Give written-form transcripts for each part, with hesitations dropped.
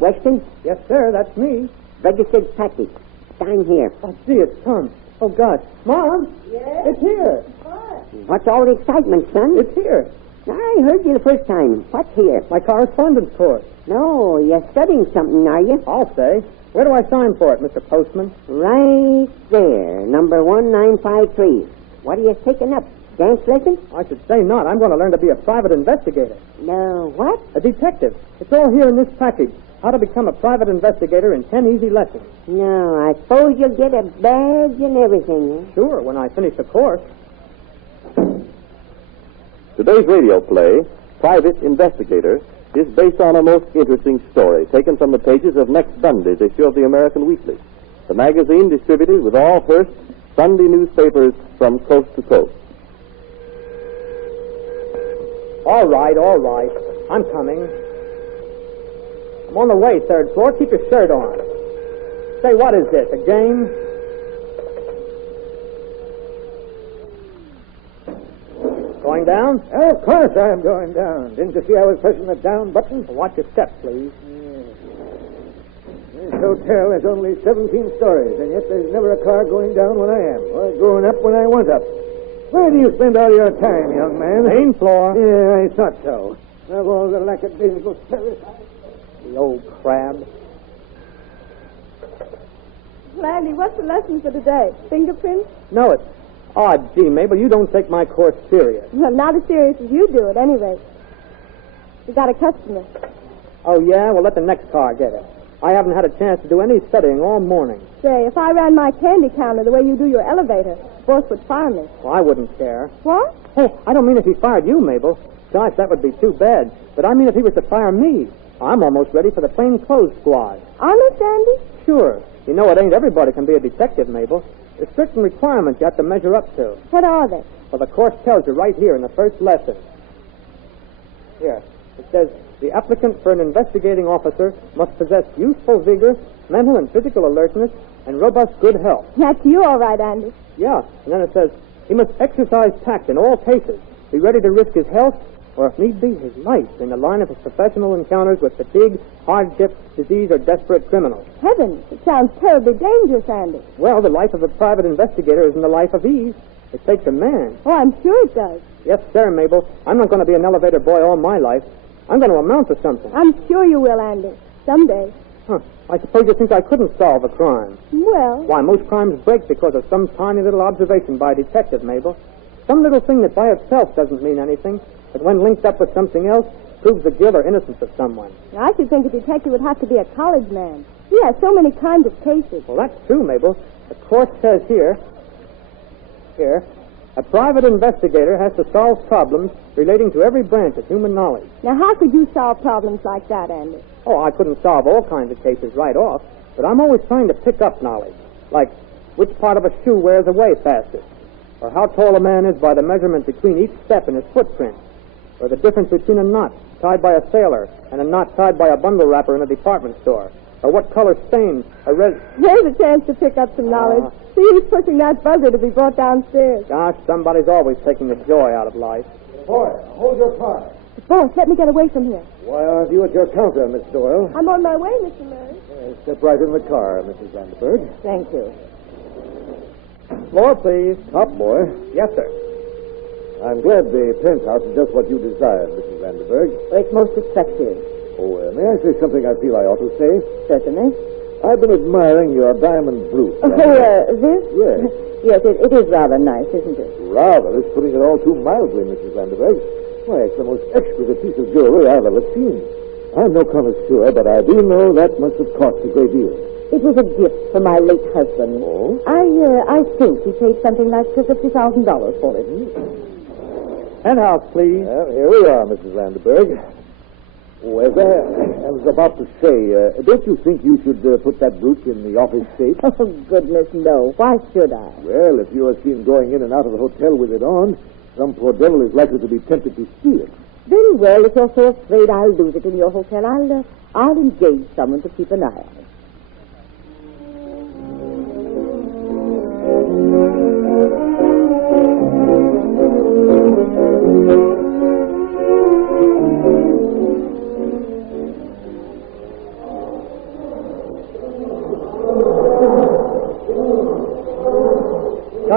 Weston? Yes, sir, that's me. Registered package. Sign here. Oh, gee, it's come. Oh, gosh. Mom? Yes? It's here. What? What's all the excitement, son? It's here. I heard you the first time. What's here? My correspondence course. No, you're studying something, are you? I'll say. Where do I sign for it, Mr. Postman? Right there, number 1953. What are you taking up? Dance lesson? I should say not. I'm going to learn to be a private investigator. No, what? A detective. It's all here in this package. How to become a private investigator in 10 easy lessons. No, I suppose you'll get a badge and everything, eh? Sure, when I finish the course. Today's radio play, Private Investigator, is based on a most interesting story taken from the pages of next Sunday's issue of the American Weekly, the magazine distributed with all first Sunday newspapers from coast to coast. All right. I'm coming. I'm on the way, third floor. Keep your shirt on. Say, what is this, a game? Going down? Oh, of course I'm going down. Didn't you see I was pressing the down button? Watch your step, please. This hotel has only 17 stories, and yet there's never a car going down when I am, or going up when I want up. Where do you spend all your time, young man? Main floor. Yeah, I thought so. Of all the lackadaisical service. The old crab. Landy, what's the lesson for today? Fingerprints? No, it's... Oh, gee, Mabel, you don't take my course serious. Well, not as serious as you do, at any rate. You got a customer. Oh, yeah? Well, let the next car get it. I haven't had a chance to do any studying all morning. Say, if I ran my candy counter the way you do your elevator, boss would fire me. Well, I wouldn't care. What? Oh, I don't mean if he fired you, Mabel. Gosh, that would be too bad. But I mean if he was to fire me. I'm almost ready for the plainclothes squad. Honest, Andy? Sure. You know, it ain't everybody can be a detective, Mabel. There's certain requirements you have to measure up to. What are they? Well, the course tells you right here in the first lesson. Here. It says, the applicant for an investigating officer must possess youthful vigor, mental and physical alertness, and robust good health. That's you, all right, Andy. Yeah. And then it says, he must exercise tact in all cases, be ready to risk his health, or if need be, his life, in the line of his professional encounters with fatigue, hardship, disease, or desperate criminals. Heavens, it sounds terribly dangerous, Andy. Well, the life of a private investigator isn't the life of ease. It takes a man. Oh, I'm sure it does. Yes, sir, Mabel. I'm not going to be an elevator boy all my life. I'm going to amount to something. I'm sure you will, Andy. Someday. Huh. I suppose you think I couldn't solve a crime. Well, Why, most crimes break because of some tiny little observation by a detective, Mabel. Some little thing that by itself doesn't mean anything, but when linked up with something else, proves the guilt or innocence of someone. I should think a detective would have to be a college man. He has so many kinds of cases. Well, that's true, Mabel. The course says here, a private investigator has to solve problems relating to every branch of human knowledge. Now, how could you solve problems like that, Andy? Oh, I couldn't solve all kinds of cases right off, but I'm always trying to pick up knowledge, like which part of a shoe wears away fastest, or how tall a man is by the measurement between each step in his footprint, or the difference between a knot tied by a sailor and a knot tied by a bundle wrapper in a department store, or what color stain a red... There's a chance to pick up some knowledge. See, he's pushing that buzzer to be brought downstairs. Gosh, somebody's always taking the joy out of life. Boy, hold your car. Boss, let me get away from here. Why aren't you at your counter, Miss Doyle? I'm on my way, Mr. Murray. Step right in the car, Mrs. Vandenberg. Thank you. Floor, please. Top boy. Yes, sir. I'm glad the penthouse is just what you desired, Mrs. Vandenberg. It's most attractive. Oh, may I say something I feel I ought to say? Certainly. I've been admiring your diamond brooch. Oh, this? Yes. Yes, it is rather nice, isn't it? Rather is putting it all too mildly, Mrs. Vandenberg. Why, it's the most exquisite piece of jewelry I've ever seen. I'm no connoisseur, but I do know that must have cost a great deal. It was a gift from my late husband. Oh? I think he paid something like $50,000 for it. Penthouse, please. Well, here we are, Mrs. Vandenberg. Oh, as I was about to say, don't you think you should put that brooch in the office safe? Oh, goodness, no. Why should I? Well, if you are seen going in and out of the hotel with it on, some poor devil is likely to be tempted to steal it. Very well. If you're so afraid I'll lose it in your hotel, I'll engage someone to keep an eye on it.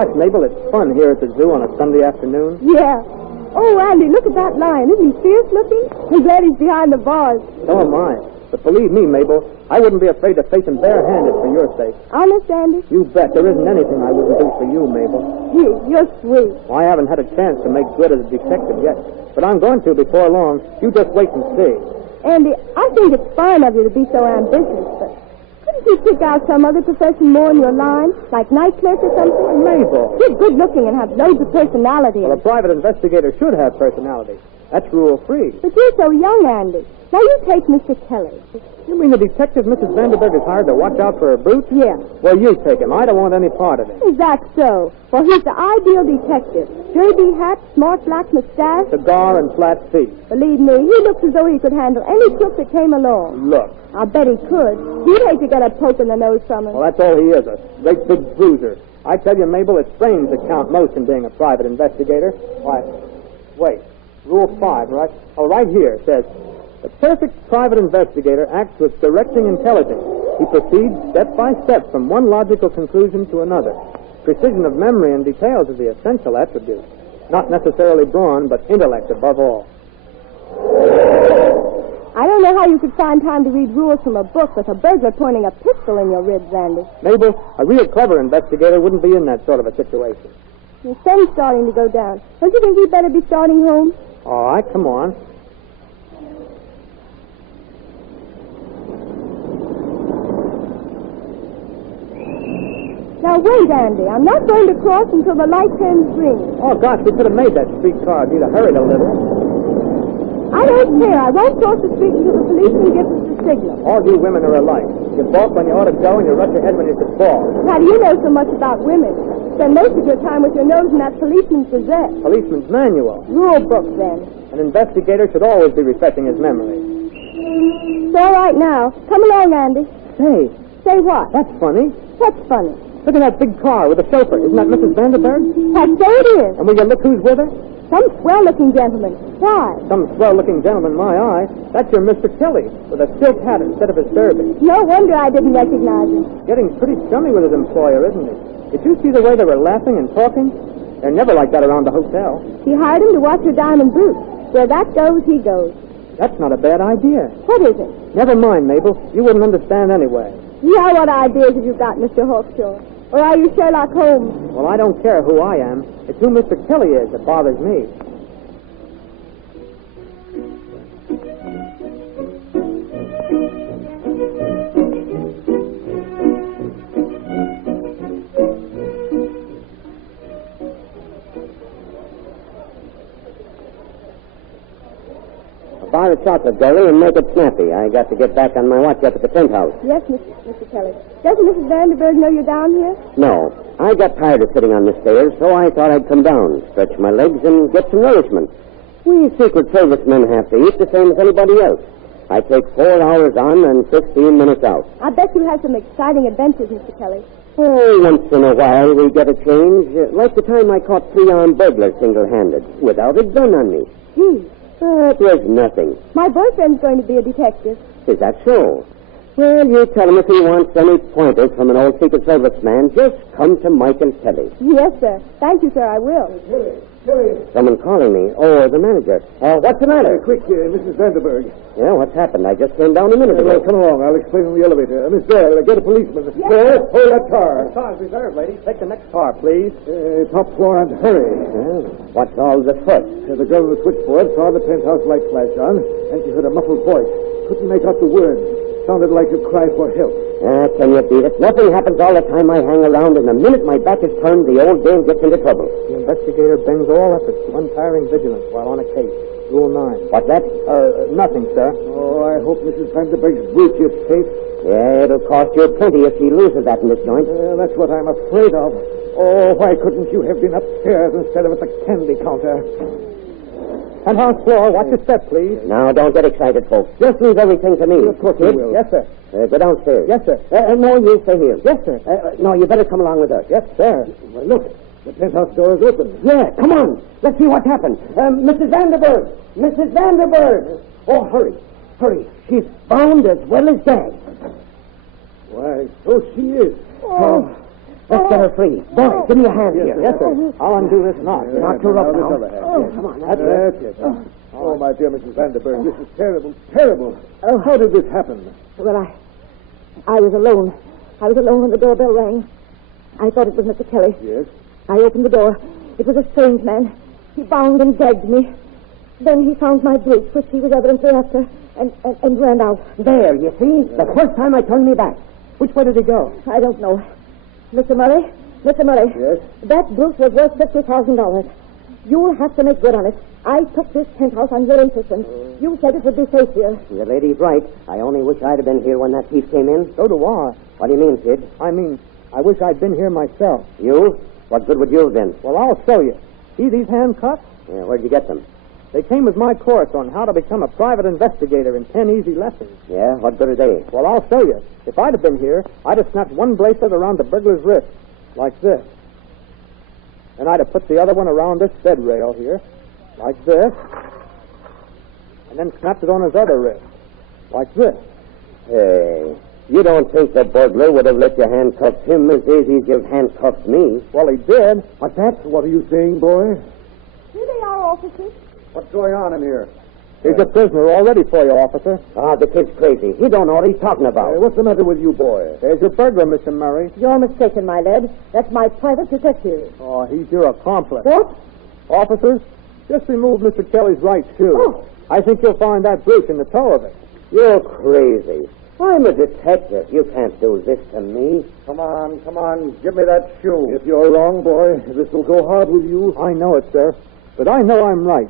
Gosh, Mabel, it's fun here at the zoo on a Sunday afternoon. Yeah. Oh, Andy, look at that lion. Isn't he fierce looking? I'm glad he's behind the bars. So am I. But believe me, Mabel, I wouldn't be afraid to face him barehanded for your sake. Honest, Andy? You bet. There isn't anything I wouldn't do for you, Mabel. Gee, you're sweet. Well, I haven't had a chance to make good as a detective yet. But I'm going to before long. You just wait and see. Andy, I think it's fine of you to be so ambitious, but couldn't you pick out some other profession more in your line? Like night clerk or something? Mabel! You're good looking and have loads of personality. Well, a private investigator should have personality. That's rule 3. But you're so young, Andy. Now you take Mr. Kelly. You mean the detective Mrs. Vanderberg is hired to watch out for her brute? Yeah. Well, you take him. I don't want any part of him. Is that so? Well, he's the ideal detective. Derby hat, smart black mustache. Cigar and flat feet. Believe me, he looks as though he could handle any crook that came along. Look. I'll bet he could. You'd hate to get a poke in the nose from him. Well, that's all he is, a great big bruiser. I tell you, Mabel, it's brains that count most in being a private investigator. Why, wait. Rule 5, right? Oh, right here it says, the perfect private investigator acts with directing intelligence. He proceeds step by step from one logical conclusion to another. Precision of memory and details is the essential attribute. Not necessarily brawn, but intellect above all. I don't know how you could find time to read rules from a book with a burglar pointing a pistol in your ribs, Andy. Mabel, a real clever investigator wouldn't be in that sort of a situation. The sun's starting to go down. Don't you think we'd better be starting home? All right, come on. Now, wait, Andy. I'm not going to cross until the light turns green. Oh, gosh, we could have made that streetcar if you'd have hurried a little. I don't care. I won't cross the street until the policeman gives us the signal. All you women are alike. You balk when you ought to go, and you rush ahead when you should fall. How do you know so much about women? Spend most of your time with your nose in that policeman's gazette. Policeman's manual. Rule book, then. An investigator should always be refreshing his memory. It's all right now. Come along, Andy. Say, Say what? that's funny. What's funny? Look at that big car with the chauffeur. Isn't that Mrs. Vanderberg? I say it is. And will you look who's with her? Some swell-looking gentleman. Why? Some swell-looking gentleman in my eye. That's your Mr. Kelly, with a silk hat instead of his derby. No wonder I didn't recognize him. Getting pretty chummy with his employer, isn't he? Did you see the way they were laughing and talking? They're never like that around the hotel. She hired him to watch her diamond boots. Where that goes, he goes. That's not a bad idea. What is it? Never mind, Mabel. You wouldn't understand anyway. Yeah, what ideas have you got, Mr. Hawkshaw? Or are you Sherlock Holmes? Well, I don't care who I am. It's who Mr. Kelly is that bothers me. Bar of chocolate, Gary, and make it snappy. I got to get back on my watch up at the tent house. Yes, Mr. Kelly. Doesn't Mrs. Vanderberg know you're down here? No. I got tired of sitting on the stairs, so I thought I'd come down, stretch my legs, and get some nourishment. We Secret Service men have to eat the same as anybody else. I take 4 hours on and 15 minutes out. I bet you have some exciting adventures, Mr. Kelly. Oh, once in a while we get a change. Like the time I caught 3 armed burglars single-handed, without a gun on me. Gee, It was nothing. my boyfriend's going to be a detective. Is that so? Well, you tell him if he wants any pointers from an old Secret Service man, just come to Michael Kelly. Yes, sir. Thank you, sir. I will. Kelly. Someone calling me. Oh, the manager. What's the matter? Quick, Mrs. Vanderberg. Yeah, what's happened? I just came down a minute Well, ago. come along. I'll explain in the elevator. Miss Bell, get a policeman. Yes. Yes, hold that car. Car's reserved, ladies. Take the next car, please. Top floor and hurry. What's all the fuss? The girl on the switchboard saw the penthouse light flash on, and she heard a muffled voice. Couldn't make out the words. Sounded like a cry for help. Can you beat it? Nothing happens all the time I hang around, and the minute my back is turned, the old dame gets into trouble. The investigator bends all efforts to untiring vigilance while on a case. Rule 9. What's that? Nothing, sir. Oh, I hope Mrs. Vanderberg's brooch is safe. Yeah, it'll cost you plenty if she loses that in this joint. That's what I'm afraid of. Oh, why couldn't you have been upstairs instead of at the candy counter? Penthouse floor. Watch your step, please. Now, don't get excited, folks. Just leave everything to me. Of course I Kid, will. Yes, sir. Go downstairs. Yes, sir. No, you stay here. Yes, sir. No, you better come along with us. Yes, sir. Well, look, the penthouse door is open. Yeah, come on. Let's see what happened. Mrs. Vanderberg! Mrs. Vanderberg! Oh, hurry. Hurry. She's bound as well as gagged. Why, so she is. Oh, Let's get her free. Boy, give me a hand here. Yes, sir. I'll undo this knot. Not too rough now. Come on. That's it. Oh, my dear Mrs. Vanderberg, this is terrible, terrible. How did this happen? Well, I was alone. I was alone when the doorbell rang. I thought it was Mr. Kelly. Yes? I opened the door. It was a strange man. He bound and gagged me. Then he found my brooch, which he was evidently after, and ran out. There, you see? The first time I turned me back. Which way did he go? I don't know. Mr. Murray? Mr. Murray? Yes? That brooch was worth $50,000. You'll have to make good on it. I took this penthouse on your insistence. You said it would be safe here. The lady's right. I only wish I'd have been here when that thief came in. So do I. What do you mean, kid? I mean, I wish I'd been here myself. You? What good would you have been? Well, I'll show you. See these handcuffs? Yeah, where'd you get them? They came with my course on how to become a private investigator in 10 easy lessons. Yeah, what good are they? Well, I'll show you. If I'd have been here, I'd have snapped one bracelet around the burglar's wrist, like this. And I'd have put the other one around this bed rail here, like this. And then snapped it on his other wrist, like this. Hey, you don't think the burglar would have let you handcuff him as easy as you've handcuffed me? Well, he did. What's that? What are you saying, boy? Here they are, officers. What's going on in here? He's a prisoner all ready for you, officer. Ah, the kid's crazy. He don't know what he's talking about. What's the matter with you, boy? There's your burglar, Mr. Murray. You're mistaken, my lad. That's my private detective. Oh, he's your accomplice. What? Officer, just remove Mr. Kelly's right shoe. Oh. I think you'll find that brooch in the toe of it. You're crazy. I'm a detective. You can't do this to me. Come on. Give me that shoe. If you're wrong, boy, this will go hard with you. I know it, sir. But I know I'm right.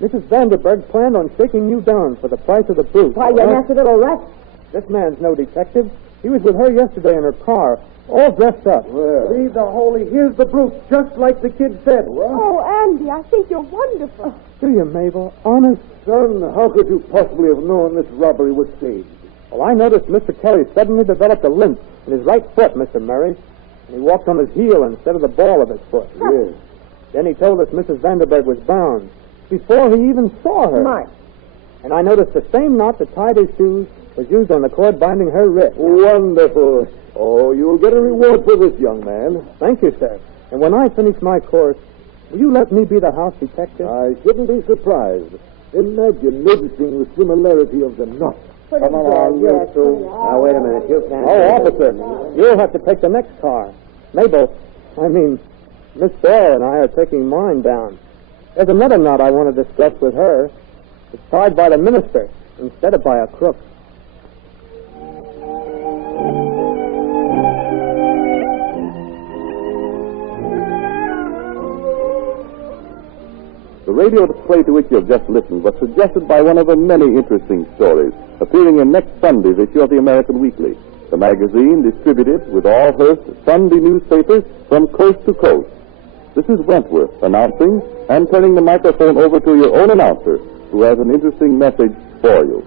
Mrs. Vanderberg planned on shaking you down for the price of the brooch. Why, you nasty little rat. This man's no detective. He was with her yesterday in her car, all dressed up. Well, Leave the holy. Here's the brooch, just like the kid said. Oh, Andy, I think you're wonderful. Do you, Mabel? Honest? son, how could you possibly have known this robbery was staged? Well, I noticed Mr. Kelly suddenly developed a limp in his right foot, Mr. Murray. And he walked on his heel instead of the ball of his foot. Yes. Then he told us Mrs. Vanderberg was bound before he even saw her. Mine. And I noticed the same knot that tied his shoes was used on the cord binding her wrist. Wonderful. Oh, you'll get a reward for this, young man. Thank you, sir. And when I finish my course, will you let me be the house detective? I shouldn't be surprised. Imagine noticing the similarity of the knot. Put Come it along, there, you yes. two. Now, wait a minute. You can't. Oh, officer, you'll have to take the next car. Mabel, Miss Bell and I are taking mine down. There's another knot I want to discuss with her. It's tied by the minister instead of by a crook. The radio play to which you have just listened was suggested by one of the many interesting stories appearing in next Sunday's issue of the American Weekly, the magazine distributed with all Hearst Sunday newspapers from coast to coast. This is Wentworth announcing and turning the microphone over to your own announcer, who has an interesting message for you.